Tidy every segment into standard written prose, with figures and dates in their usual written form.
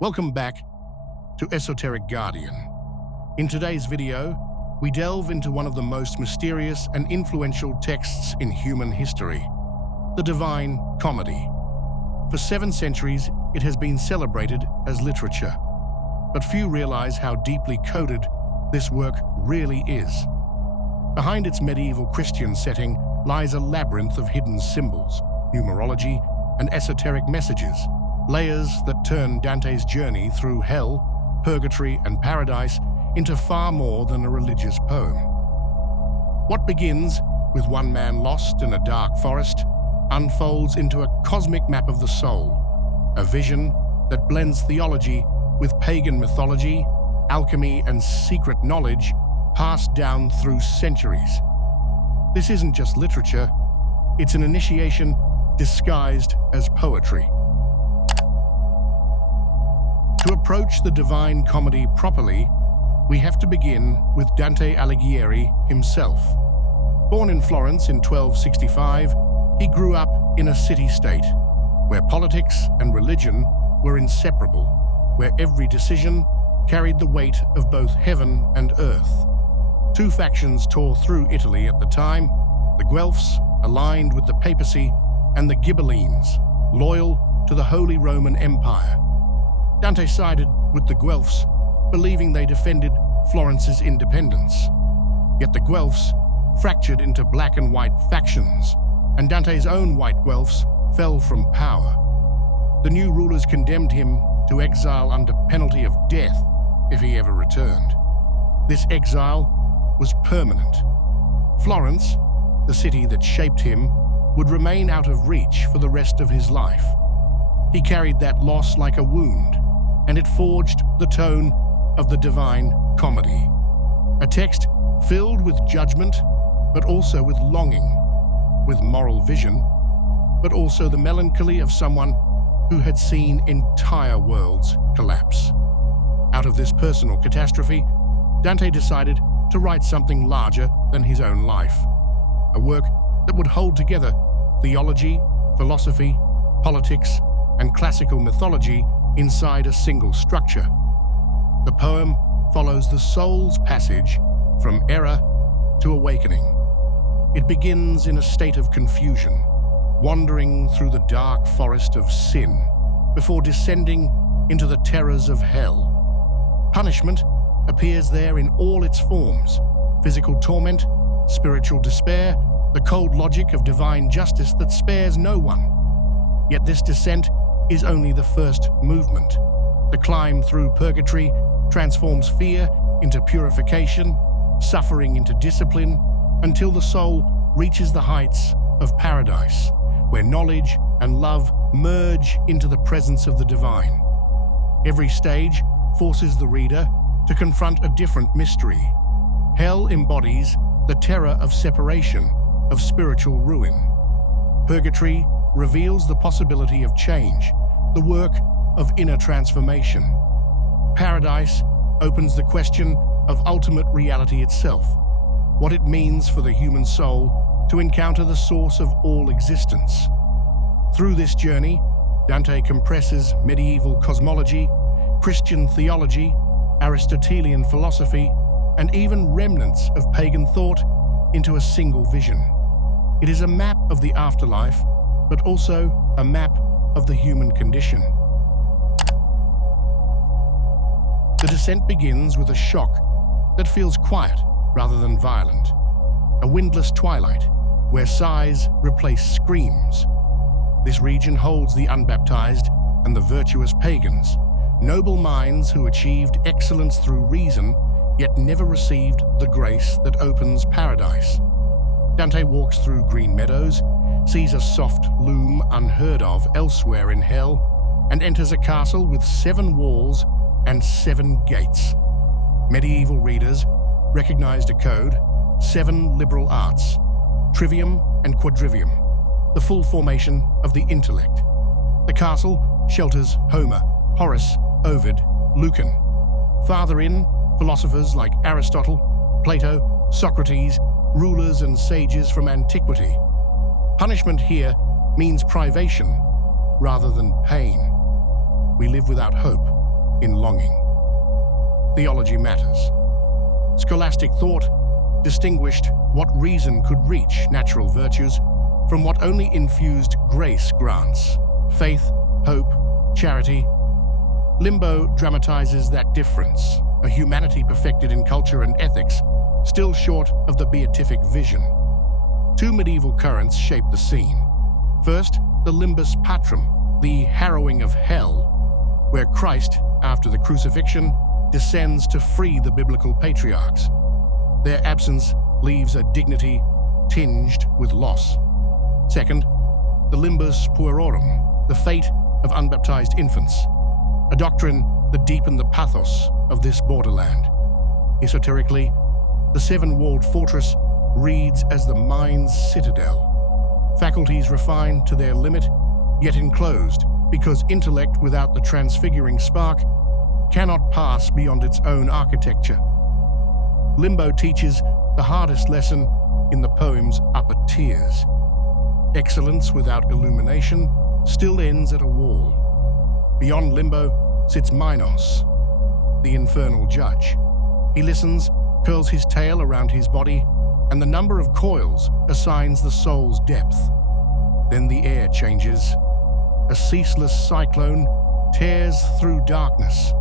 Welcome back to Esoteric Guardian. In today's video, we delve into one of the most mysterious and influential texts in human history, the Divine Comedy. For 7 centuries, it has been celebrated as literature, but few realize how deeply coded this work really is. Behind its medieval Christian setting lies a labyrinth of hidden symbols, numerology, and esoteric messages, layers that turn Dante's journey through hell, purgatory, and paradise into far more than a religious poem. What begins with one man lost in a dark forest unfolds into a cosmic map of the soul, a vision that blends theology with pagan mythology, alchemy, and secret knowledge passed down through centuries. This isn't just literature, it's an initiation disguised as poetry. To approach the Divine Comedy properly, we have to begin with Dante Alighieri himself. Born in Florence in 1265, he grew up in a city-state where politics and religion were inseparable, where every decision carried the weight of both heaven and earth. 2 factions tore through Italy at the time: the Guelphs, aligned with the papacy, and the Ghibellines, loyal to the Holy Roman Empire. Dante sided with the Guelphs, believing they defended Florence's independence. Yet the Guelphs fractured into black and white factions, and Dante's own white Guelphs fell from power. The new rulers condemned him to exile under penalty of death if he ever returned. This exile was permanent. Florence, the city that shaped him, would remain out of reach for the rest of his life. He carried that loss like a wound, and it forged the tone of the Divine Comedy, a text filled with judgment, but also with longing, with moral vision, but also the melancholy of someone who had seen entire worlds collapse. Out of this personal catastrophe, Dante decided to write something larger than his own life, a work that would hold together theology, philosophy, politics, and classical mythology inside a single structure. The poem follows the soul's passage from error to awakening. It begins in a state of confusion, wandering through the dark forest of sin, before descending into the terrors of hell. Punishment appears there in all its forms: physical torment, spiritual despair, the cold logic of divine justice that spares no one. Yet this descent is only the first movement. The climb through purgatory transforms fear into purification, suffering into discipline, until the soul reaches the heights of paradise, where knowledge and love merge into the presence of the divine. Every stage forces the reader to confront a different mystery. Hell embodies the terror of separation, of spiritual ruin. Purgatory reveals the possibility of change, the work of inner transformation. Paradise opens the question of ultimate reality itself, what it means for the human soul to encounter the source of all existence. Through this journey, Dante compresses medieval cosmology, Christian theology, Aristotelian philosophy, and even remnants of pagan thought into a single vision. It is a map of the afterlife, but also a map of the human condition. The descent begins with a shock that feels quiet rather than violent, a windless twilight where sighs replace screams. This region holds the unbaptized and the virtuous pagans, noble minds who achieved excellence through reason, yet never received the grace that opens paradise. Dante walks through green meadows, sees a soft loom unheard of elsewhere in hell, and enters a castle with 7 walls and 7 gates. Medieval readers recognized a code: 7 liberal arts, trivium and quadrivium, the full formation of the intellect. The castle shelters Homer, Horace, Ovid, Lucan. Farther in, philosophers like Aristotle, Plato, Socrates, rulers and sages from antiquity. Punishment here means privation rather than pain. We live without hope, in longing. Theology matters. Scholastic thought distinguished what reason could reach natural virtues from what only infused grace grants: faith, hope, charity. Limbo dramatizes that difference, a humanity perfected in culture and ethics, still short of the beatific vision. Two medieval currents shape the scene. First, the limbus patrum, the harrowing of hell, where Christ, after the crucifixion, descends to free the biblical patriarchs. Their absence leaves a dignity tinged with loss. Second, the limbus puerorum, the fate of unbaptized infants, a doctrine that deepened the pathos of this borderland. Esoterically, the seven-walled fortress reads as the mind's citadel, faculties refined to their limit, yet enclosed, because intellect without the transfiguring spark cannot pass beyond its own architecture. Limbo teaches the hardest lesson in the poem's upper tiers. Excellence without illumination still ends at a wall. Beyond Limbo sits Minos, the infernal judge. He listens, curls his tail around his body, and the number of coils assigns the soul's depth. Then the air changes. A ceaseless cyclone tears through darkness.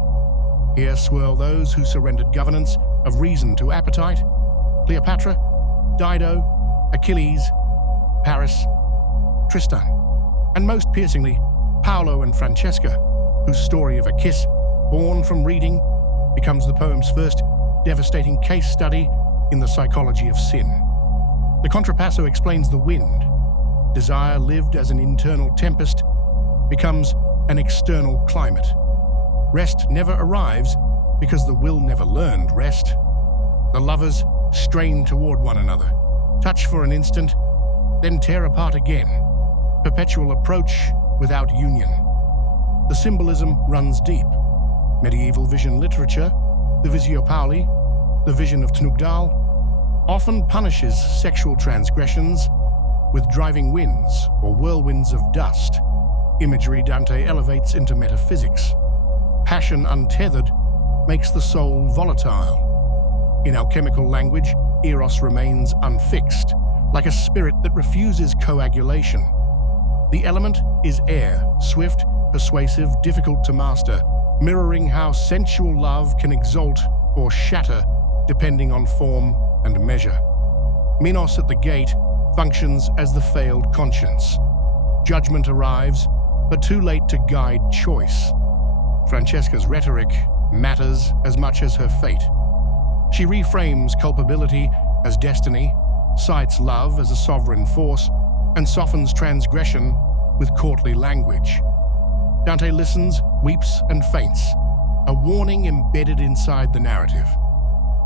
Here swirl those who surrendered governance of reason to appetite: Cleopatra, Dido, Achilles, Paris, Tristan, and most piercingly, Paolo and Francesca, whose story of a kiss, born from reading, becomes the poem's first devastating case study in the psychology of sin. The contrapasso explains the wind. Desire lived as an internal tempest becomes an external climate. Rest never arrives because the will never learned rest. The lovers strain toward one another, touch for an instant, then tear apart again. Perpetual approach without union. The symbolism runs deep. Medieval vision literature, the Visio Pauli, the vision of Tnugdal, often punishes sexual transgressions with driving winds or whirlwinds of dust. Imagery Dante elevates into metaphysics. Passion untethered makes the soul volatile. In alchemical language, eros remains unfixed, like a spirit that refuses coagulation. The element is air, swift, persuasive, difficult to master, mirroring how sensual love can exalt or shatter depending on form and measure. Minos at the gate functions as the failed conscience. Judgment arrives, but too late to guide choice. Francesca's rhetoric matters as much as her fate. She reframes culpability as destiny, cites love as a sovereign force, and softens transgression with courtly language. Dante listens, weeps, and faints, a warning embedded inside the narrative.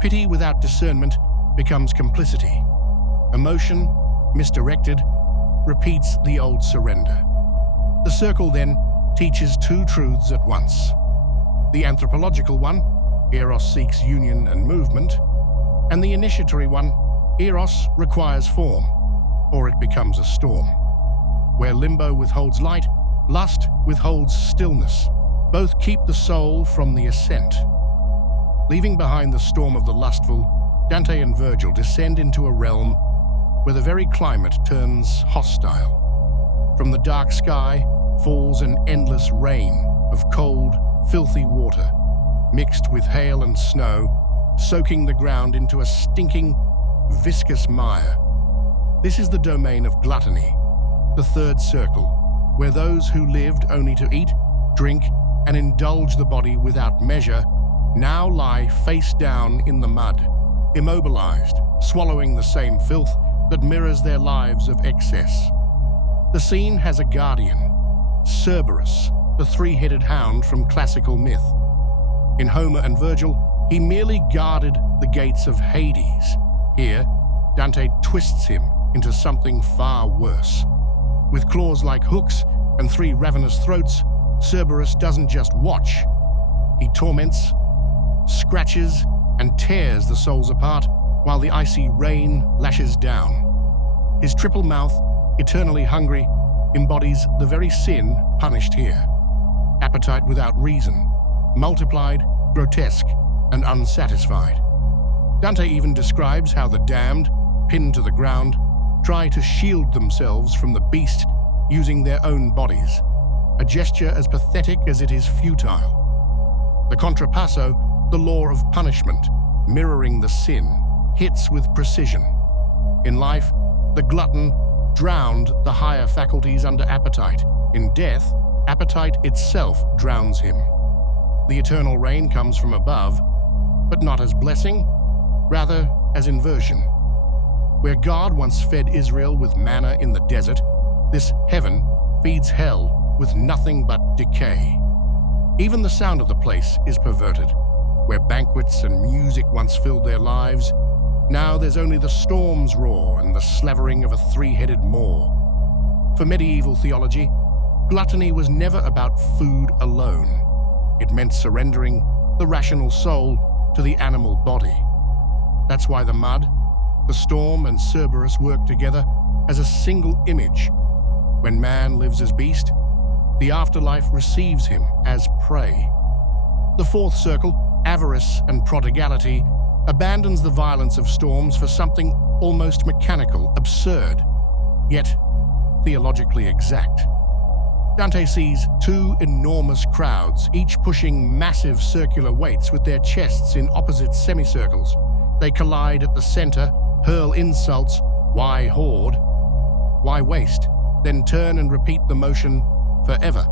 Pity without discernment becomes complicity. Emotion, misdirected, repeats the old surrender. The circle then teaches two truths at once. The anthropological one, eros seeks union and movement, and the initiatory one, eros requires form, or it becomes a storm. Where limbo withholds light, lust withholds stillness. Both keep the soul from the ascent. Leaving behind the storm of the lustful, Dante and Virgil descend into a realm where the very climate turns hostile. From the dark sky falls an endless rain of cold, filthy water, mixed with hail and snow, soaking the ground into a stinking, viscous mire. This is the domain of gluttony, the third circle, where those who lived only to eat, drink, and indulge the body without measure now lie face down in the mud, immobilized, swallowing the same filth that mirrors their lives of excess. The scene has a guardian, Cerberus, the three-headed hound from classical myth. In Homer and Virgil, he merely guarded the gates of Hades. Here, Dante twists him into something far worse. With claws like hooks and three ravenous throats, Cerberus doesn't just watch. He torments, scratches, and tears the souls apart while the icy rain lashes down. His triple mouth, eternally hungry, embodies the very sin punished here. Appetite without reason, multiplied, grotesque, and unsatisfied. Dante even describes how the damned, pinned to the ground, try to shield themselves from the beast using their own bodies, a gesture as pathetic as it is futile. The contrapasso, the law of punishment, mirroring the sin, hits with precision. In life, the glutton drowned the higher faculties under appetite. In death, appetite itself drowns him. The eternal rain comes from above, but not as blessing, rather as inversion. Where God once fed Israel with manna in the desert, this heaven feeds hell with nothing but decay. Even the sound of the place is perverted. Where banquets and music once filled their lives, now there's only the storm's roar and the slavering of a three-headed maw. For medieval theology, gluttony was never about food alone. It meant surrendering the rational soul to the animal body. That's why the mud, the storm, and Cerberus work together as a single image. When man lives as beast, the afterlife receives him as prey. The fourth circle, avarice and prodigality, abandons the violence of storms for something almost mechanical, absurd, yet theologically exact. Dante sees two enormous crowds, each pushing massive circular weights with their chests in opposite semicircles. They collide at the center, hurl insults, why hoard, why waste, then turn and repeat the motion forever.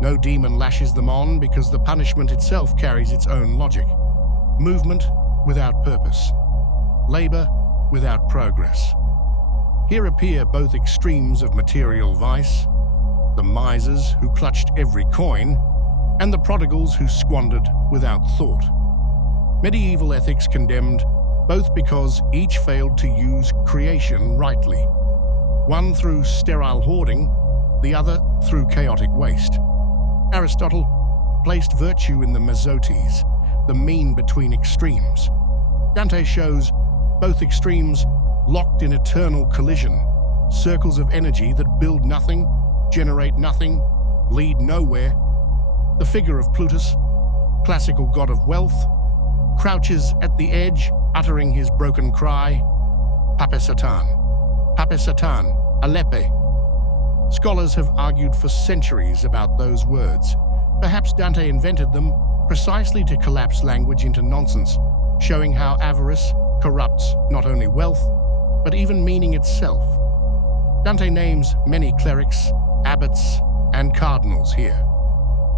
No demon lashes them on because the punishment itself carries its own logic. Movement without purpose. Labor without progress. Here appear both extremes of material vice, the misers who clutched every coin, and the prodigals who squandered without thought. Medieval ethics condemned both because each failed to use creation rightly. One through sterile hoarding, the other through chaotic waste. Aristotle placed virtue in the mesotes, the mean between extremes. Dante shows both extremes locked in eternal collision, circles of energy that build nothing, generate nothing, lead nowhere. The figure of Plutus, classical god of wealth, crouches at the edge, uttering his broken cry, Pape Satan, Alepe. Scholars have argued for centuries about those words. Perhaps Dante invented them precisely to collapse language into nonsense, showing how avarice corrupts not only wealth, but even meaning itself. Dante names many clerics, abbots, and cardinals here,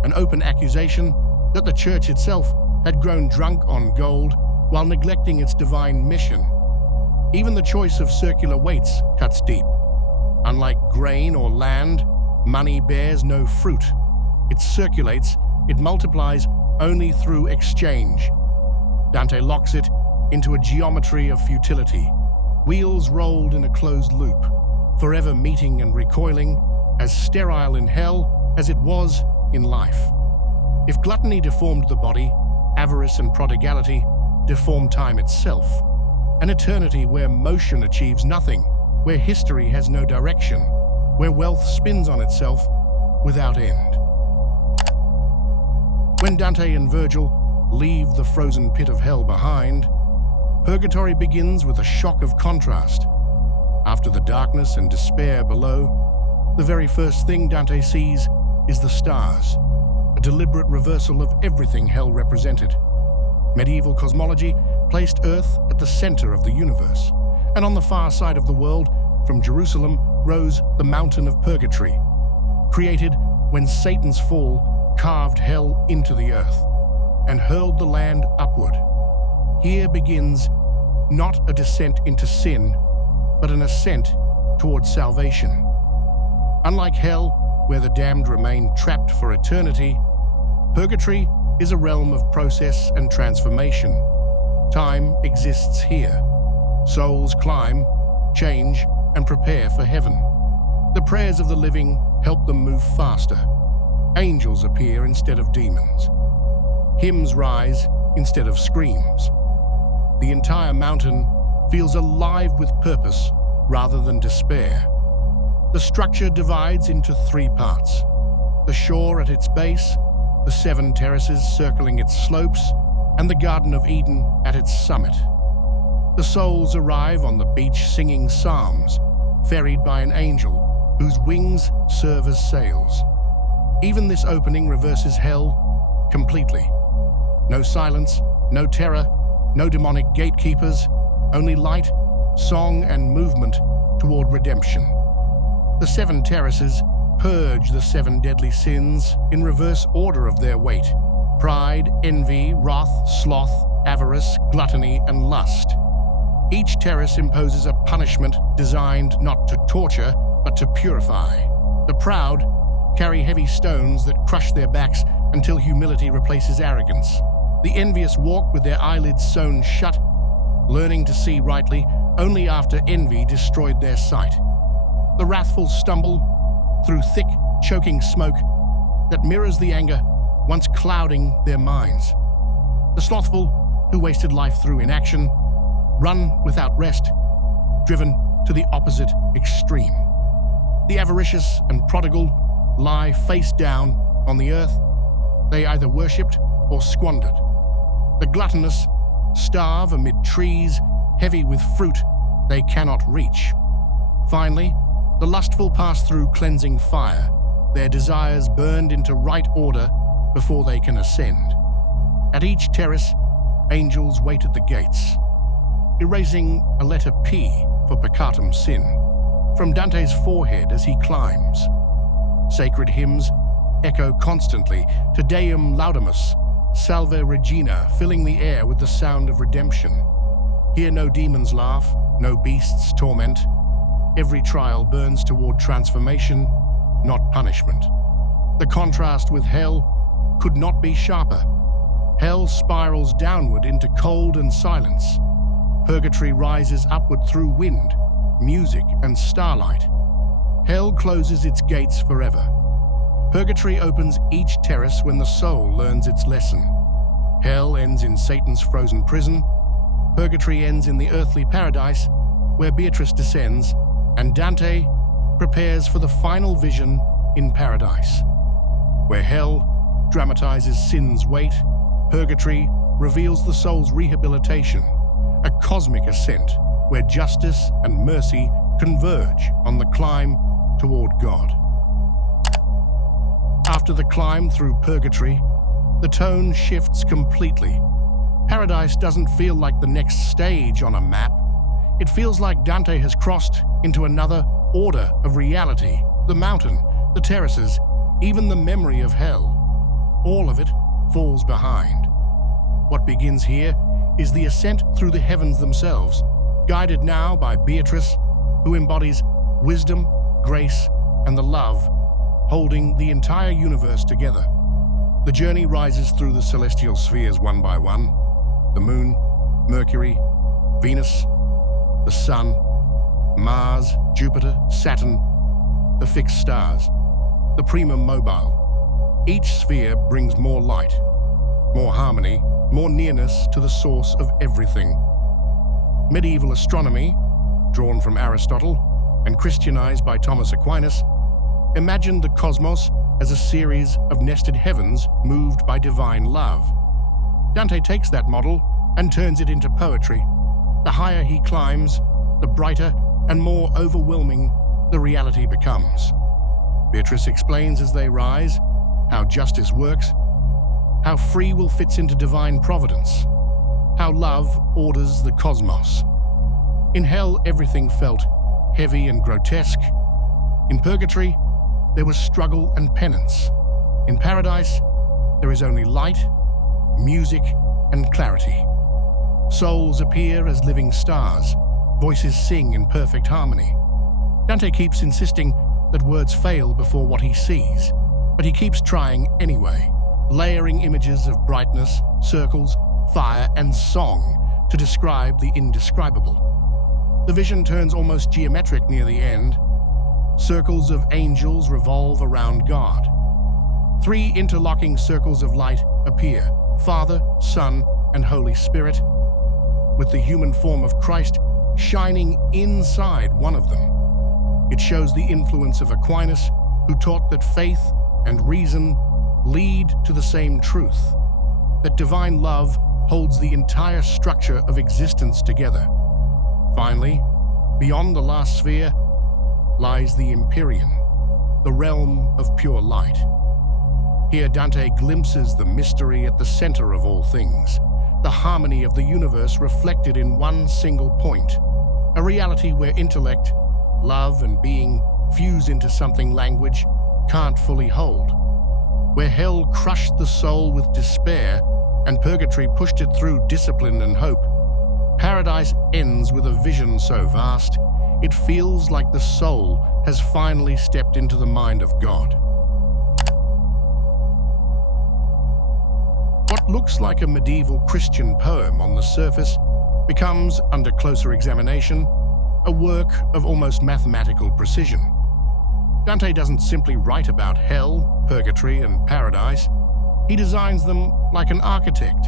an open accusation that the church itself had grown drunk on gold while neglecting its divine mission. Even the choice of circular weights cuts deep. Unlike grain or land, money bears no fruit. It circulates, it multiplies only through exchange. Dante locks it into a geometry of futility, wheels rolled in a closed loop, forever meeting and recoiling, as sterile in hell as it was in life. If gluttony deformed the body, avarice and prodigality deform time itself, an eternity where motion achieves nothing, where history has no direction, where wealth spins on itself without end. When Dante and Virgil leave the frozen pit of hell behind, Purgatory begins with a shock of contrast. After the darkness and despair below, the very first thing Dante sees is the stars, a deliberate reversal of everything hell represented. Medieval cosmology placed Earth at the center of the universe, and on the far side of the world, from Jerusalem, rose the mountain of Purgatory, created when Satan's fall carved hell into the earth and hurled the land upward. Here begins not a descent into sin, but an ascent towards salvation. Unlike hell, where the damned remain trapped for eternity, Purgatory is a realm of process and transformation. Time exists here. Souls climb, change, and prepare for heaven. The prayers of the living help them move faster. Angels appear instead of demons. Hymns rise instead of screams. The entire mountain feels alive with purpose rather than despair. The structure divides into three parts: the shore at its base, the 7 terraces circling its slopes, and the Garden of Eden at its summit. The souls arrive on the beach singing psalms, ferried by an angel whose wings serve as sails. Even this opening reverses hell completely. No silence, no terror, no demonic gatekeepers, only light, song, and movement toward redemption. The 7 terraces purge the 7 deadly sins in reverse order of their weight: pride, envy, wrath, sloth, avarice, gluttony, and lust. Each terrace imposes a punishment designed not to torture, but to purify. The proud carry heavy stones that crush their backs until humility replaces arrogance. The envious walk with their eyelids sewn shut, learning to see rightly only after envy destroyed their sight. The wrathful stumble through thick, choking smoke that mirrors the anger once clouding their minds. The slothful, who wasted life through inaction, run without rest, driven to the opposite extreme. The avaricious and prodigal lie face down on the earth. They either worshipped or squandered. The gluttonous starve amid trees heavy with fruit they cannot reach. Finally, the lustful pass through cleansing fire, their desires burned into right order before they can ascend. At each terrace, angels wait at the gates, erasing a letter P for peccatum sin from Dante's forehead as he climbs. Sacred hymns echo constantly, Te Deum Laudamus, Salve Regina, filling the air with the sound of redemption. Here no demons laugh, no beasts torment. Every trial burns toward transformation, not punishment. The contrast with hell could not be sharper. Hell spirals downward into cold and silence. Purgatory rises upward through wind, music, and starlight. Hell closes its gates forever. Purgatory opens each terrace when the soul learns its lesson. Hell ends in Satan's frozen prison. Purgatory ends in the earthly paradise, where Beatrice descends, and Dante prepares for the final vision in paradise. Where hell dramatizes sin's weight, Purgatory reveals the soul's rehabilitation, a cosmic ascent where justice and mercy converge on the climb toward God. After the climb through Purgatory, the tone shifts completely. Paradise doesn't feel like the next stage on a map. It feels like Dante has crossed into another order of reality. The mountain, the terraces, even the memory of hell. All of it falls behind. What begins here is the ascent through the heavens themselves, guided now by Beatrice, who embodies wisdom, grace, and the love, holding the entire universe together. The journey rises through the celestial spheres one by one: the moon, Mercury, Venus, the sun, Mars, Jupiter, Saturn, the fixed stars, the primum mobile. Each sphere brings more light, more harmony, more nearness to the source of everything. Medieval astronomy, drawn from Aristotle and Christianized by Thomas Aquinas, imagined the cosmos as a series of nested heavens moved by divine love. Dante takes that model and turns it into poetry. The higher he climbs, the brighter and more overwhelming the reality becomes. Beatrice explains as they rise how justice works, how free will fits into divine providence, how love orders the cosmos. In hell, everything felt heavy and grotesque. In Purgatory, there was struggle and penance. In paradise, there is only light, music, and clarity. Souls appear as living stars. Voices sing in perfect harmony. Dante keeps insisting that words fail before what he sees, but he keeps trying anyway, layering images of brightness, circles, fire, and song to describe the indescribable. The vision turns almost geometric near the end. Circles of angels revolve around God. 3 interlocking circles of light appear: Father, Son, and Holy Spirit, with the human form of Christ shining inside one of them. It shows the influence of Aquinas, who taught that faith and reason lead to the same truth, that divine love holds the entire structure of existence together. Finally, beyond the last sphere lies the Empyrean, the realm of pure light. Here Dante glimpses the mystery at the center of all things, the harmony of the universe reflected in one single point, a reality where intellect, love, and being fuse into something language can't fully hold, where hell crushed the soul with despair and purgatory pushed it through discipline and hope. Paradise ends with a vision so vast, it feels like the soul has finally stepped into the mind of God. What looks like a medieval Christian poem on the surface becomes, under closer examination, a work of almost mathematical precision. Dante doesn't simply write about hell, purgatory, and paradise. He designs them like an architect,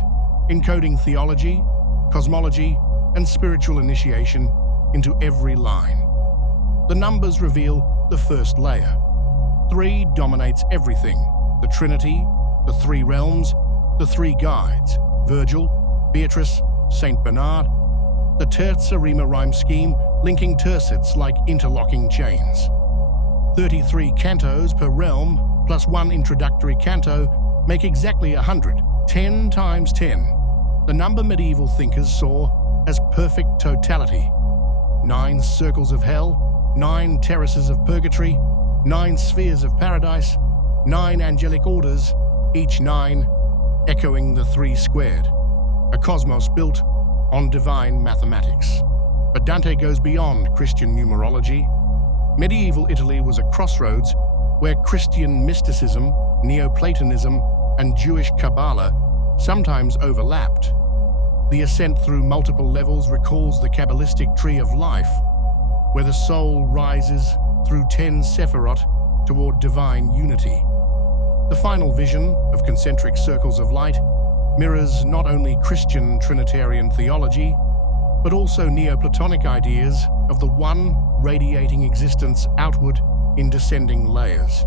encoding theology, cosmology, and spiritual initiation into every line. The numbers reveal the first layer. 3 dominates everything: the Trinity, the 3 realms, the 3 guides: Virgil, Beatrice, Saint Bernard. The terza rima rhyme scheme linking tercets like interlocking chains. 33 cantos per realm plus 1 introductory canto make exactly 100, 10 times 10. The number medieval thinkers saw as perfect totality. 9 circles of hell, 9 terraces of purgatory, 9 spheres of paradise, 9 angelic orders, each 9 echoing the 3 squared, a cosmos built on divine mathematics. But Dante goes beyond Christian numerology. Medieval Italy was a crossroads where Christian mysticism, Neoplatonism, and Jewish Kabbalah sometimes overlapped. The ascent through multiple levels recalls the Kabbalistic tree of life, where the soul rises through 10 Sephirot toward divine unity. The final vision of concentric circles of light mirrors not only Christian Trinitarian theology, but also Neoplatonic ideas of the one radiating existence outward in descending layers.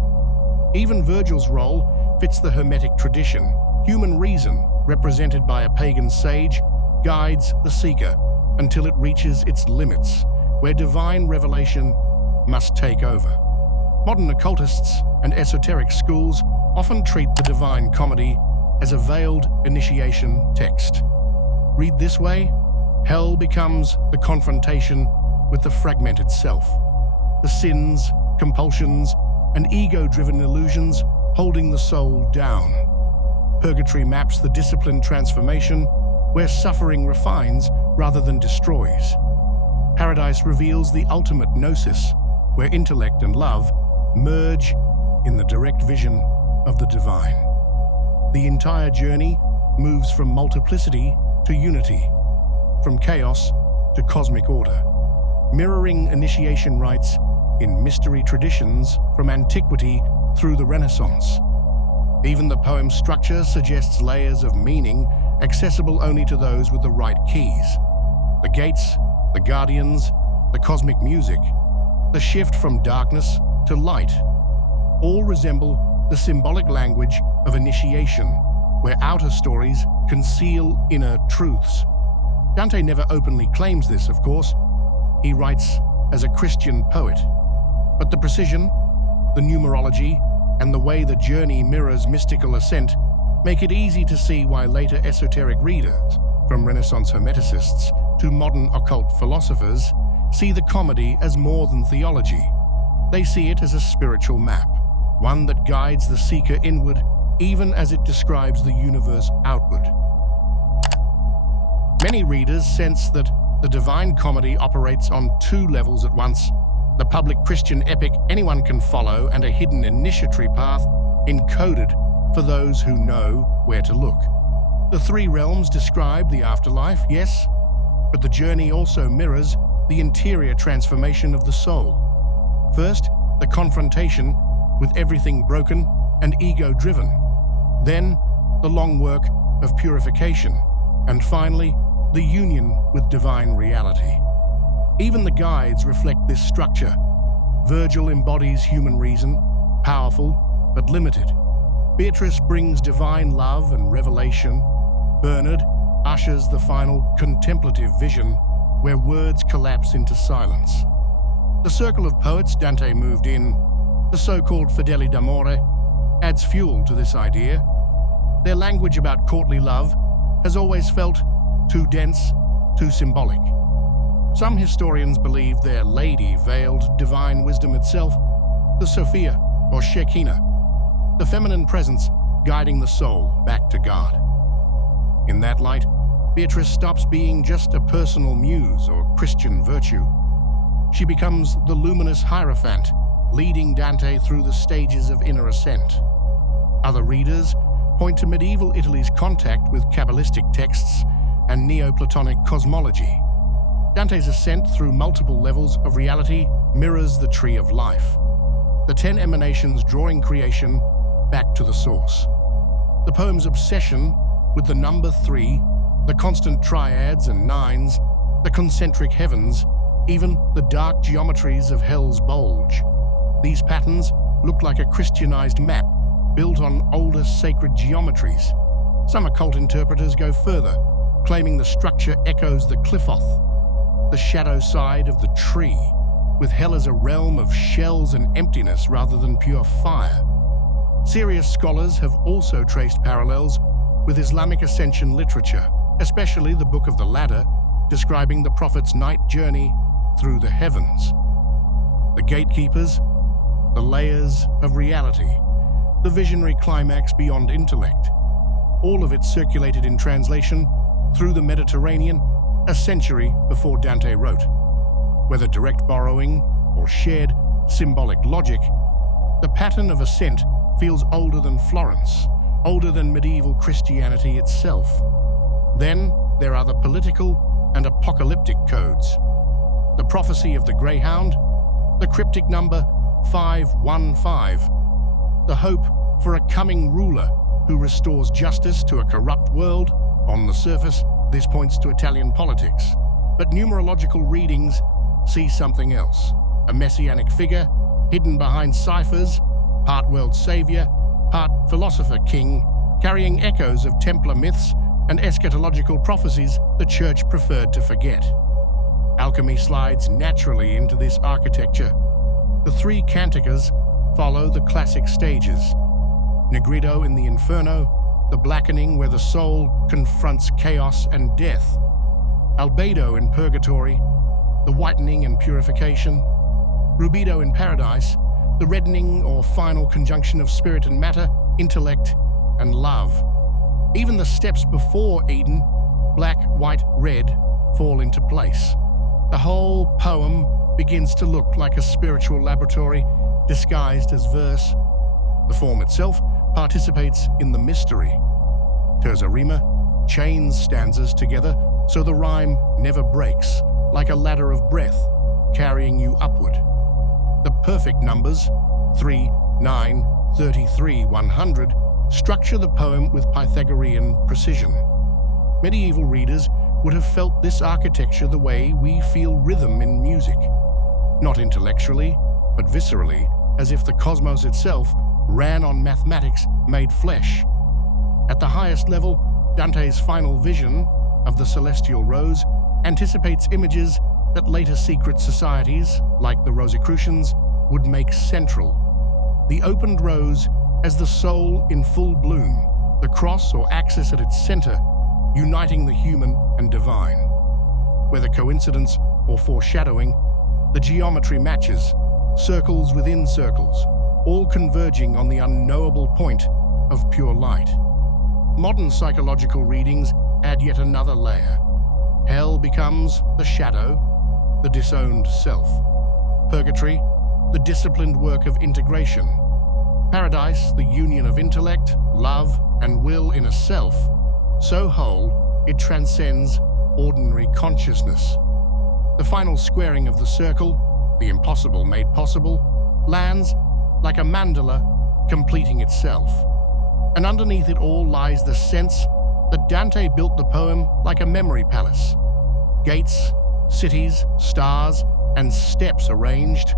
Even Virgil's role fits the Hermetic tradition. Human reason, represented by a pagan sage, guides the seeker until it reaches its limits, where divine revelation must take over. Modern occultists and esoteric schools often treat the Divine Comedy as a veiled initiation text. Read this way, hell becomes the confrontation with the fragmented self, the sins, compulsions, and ego-driven illusions holding the soul down. Purgatory maps the disciplined transformation where suffering refines rather than destroys. Paradise reveals the ultimate gnosis, where intellect and love merge in the direct vision of the divine. The entire journey moves from multiplicity to unity, from chaos to cosmic order, mirroring initiation rites in mystery traditions from antiquity through the Renaissance. Even the poem's structure suggests layers of meaning accessible only to those with the right keys. The gates, the guardians, the cosmic music, the shift from darkness to light, all resemble the symbolic language of initiation, where outer stories conceal inner truths. Dante never openly claims this, of course. He writes as a Christian poet. But the precision, the numerology, and the way the journey mirrors mystical ascent make it easy to see why later esoteric readers, from Renaissance Hermeticists to modern occult philosophers, see the comedy as more than theology. They see it as a spiritual map, one that guides the seeker inward even as it describes the universe outward. Many readers sense that the Divine Comedy operates on 2 levels at once: the public Christian epic anyone can follow and a hidden initiatory path encoded for those who know where to look. The 3 realms describe the afterlife, yes, but the journey also mirrors the interior transformation of the soul. First, the confrontation with everything broken and ego-driven. Then, the long work of purification. And finally, the union with divine reality. Even the guides reflect this structure. Virgil embodies human reason, powerful but limited. Beatrice brings divine love and revelation. Bernard ushers the final contemplative vision where words collapse into silence. The circle of poets Dante moved in, the so-called Fedeli d'Amore, adds fuel to this idea. Their language about courtly love has always felt too dense, too symbolic. Some historians believe their lady veiled divine wisdom itself, the Sophia or Shekinah, the feminine presence guiding the soul back to God. In that light, Beatrice stops being just a personal muse or Christian virtue. She becomes the luminous Hierophant, leading Dante through the stages of inner ascent. Other readers point to medieval Italy's contact with Kabbalistic texts and Neoplatonic cosmology. Dante's ascent through multiple levels of reality mirrors the tree of life, the 10 emanations drawing creation back to the source. The poem's obsession with the number 3, the constant triads and nines, the concentric heavens, even the dark geometries of hell's bulge. These patterns look like a Christianized map built on older sacred geometries. Some occult interpreters go further, claiming the structure echoes the Qliphoth, the shadow side of the tree, with hell as a realm of shells and emptiness rather than pure fire. Serious scholars have also traced parallels with Islamic ascension literature, especially the Book of the Ladder, describing the prophet's night journey through the heavens. The gatekeepers, the layers of reality, the visionary climax beyond intellect. All of it circulated in translation through the Mediterranean a century before Dante wrote. Whether direct borrowing or shared symbolic logic, the pattern of ascent feels older than Florence, older than medieval Christianity itself. Then there are the political and apocalyptic codes. The prophecy of the Greyhound, the cryptic number 515, the hope for a coming ruler who restores justice to a corrupt world. On the surface, this points to Italian politics, but numerological readings see something else. A messianic figure hidden behind ciphers, part world savior, part philosopher king, carrying echoes of Templar myths and eschatological prophecies the Church preferred to forget. Alchemy slides naturally into this architecture. The 3 canticas follow the classic stages. Negrido in the Inferno, the blackening where the soul confronts chaos and death. Albedo in Purgatory, the whitening and purification. Rubido in Paradise, the reddening or final conjunction of spirit and matter, intellect and love. Even the steps before Eden, black, white, red, fall into place. The whole poem begins to look like a spiritual laboratory disguised as verse. The form itself participates in the mystery. Terza rima chains stanzas together so the rhyme never breaks, like a ladder of breath carrying you upward. The perfect numbers, 3, 9, 33, 100, structure the poem with Pythagorean precision. Medieval readers would have felt this architecture the way we feel rhythm in music. Not intellectually, but viscerally, as if the cosmos itself ran on mathematics made flesh. At the highest level, Dante's final vision of the celestial rose anticipates images that later secret societies, like the Rosicrucians, would make central. The opened rose as the soul in full bloom, the cross or axis at its center, uniting the human and divine. Whether coincidence or foreshadowing, the geometry matches, circles within circles, all converging on the unknowable point of pure light. Modern psychological readings add yet another layer. Hell becomes the shadow, the disowned self. Purgatory, the disciplined work of integration. Paradise, the union of intellect, love, and will in a self, so whole it transcends ordinary consciousness. The final squaring of the circle, the impossible made possible, lands like a mandala completing itself. And underneath it all lies the sense that Dante built the poem like a memory palace. Gates, cities, stars, and steps arranged,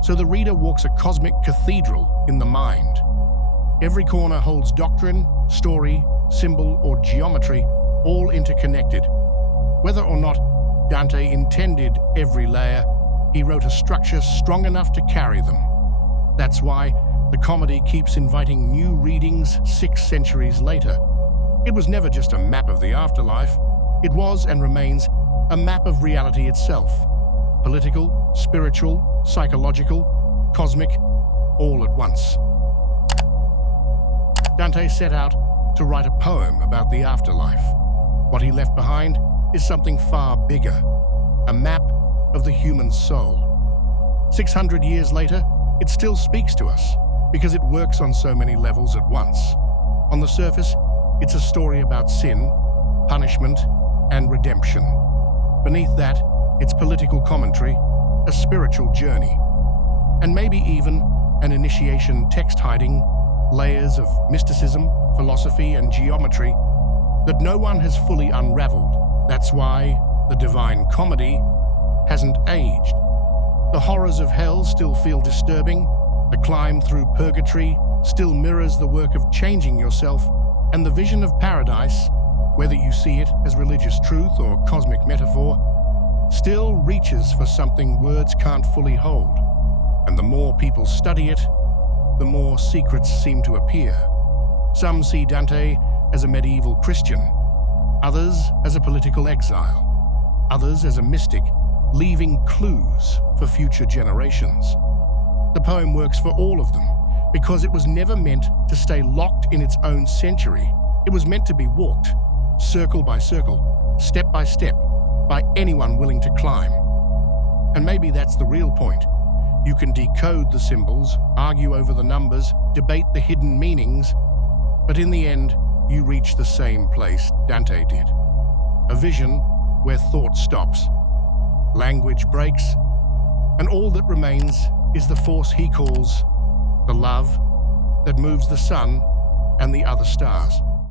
so the reader walks a cosmic cathedral in the mind. Every corner holds doctrine, story, symbol, or geometry, all interconnected. Whether or not Dante intended every layer, he wrote a structure strong enough to carry them. That's why the comedy keeps inviting new readings 6 centuries later. It was never just a map of the afterlife. It was and remains a map of reality itself. Political, spiritual, psychological, cosmic, all at once. Dante set out to write a poem about the afterlife. What he left behind is something far bigger, a map of the human soul. 600 years later, it still speaks to us because it works on so many levels at once. On the surface, it's a story about sin, punishment, and redemption. Beneath that, it's political commentary, a spiritual journey, and maybe even an initiation text hiding layers of mysticism, philosophy, and geometry that no one has fully unraveled. That's why the Divine Comedy hasn't aged. The horrors of hell still feel disturbing, the climb through purgatory still mirrors the work of changing yourself, and the vision of paradise, whether you see it as religious truth or cosmic metaphor, still reaches for something words can't fully hold. And the more people study it, the more secrets seem to appear. Some see Dante as a medieval Christian, others as a political exile, others as a mystic, leaving clues for future generations. The poem works for all of them because it was never meant to stay locked in its own century. It was meant to be walked, circle by circle, step by step, by anyone willing to climb. And maybe that's the real point. You can decode the symbols, argue over the numbers, debate the hidden meanings, but in the end, you reach the same place Dante did. A vision where thought stops, language breaks, and all that remains is the force he calls the love that moves the sun and the other stars.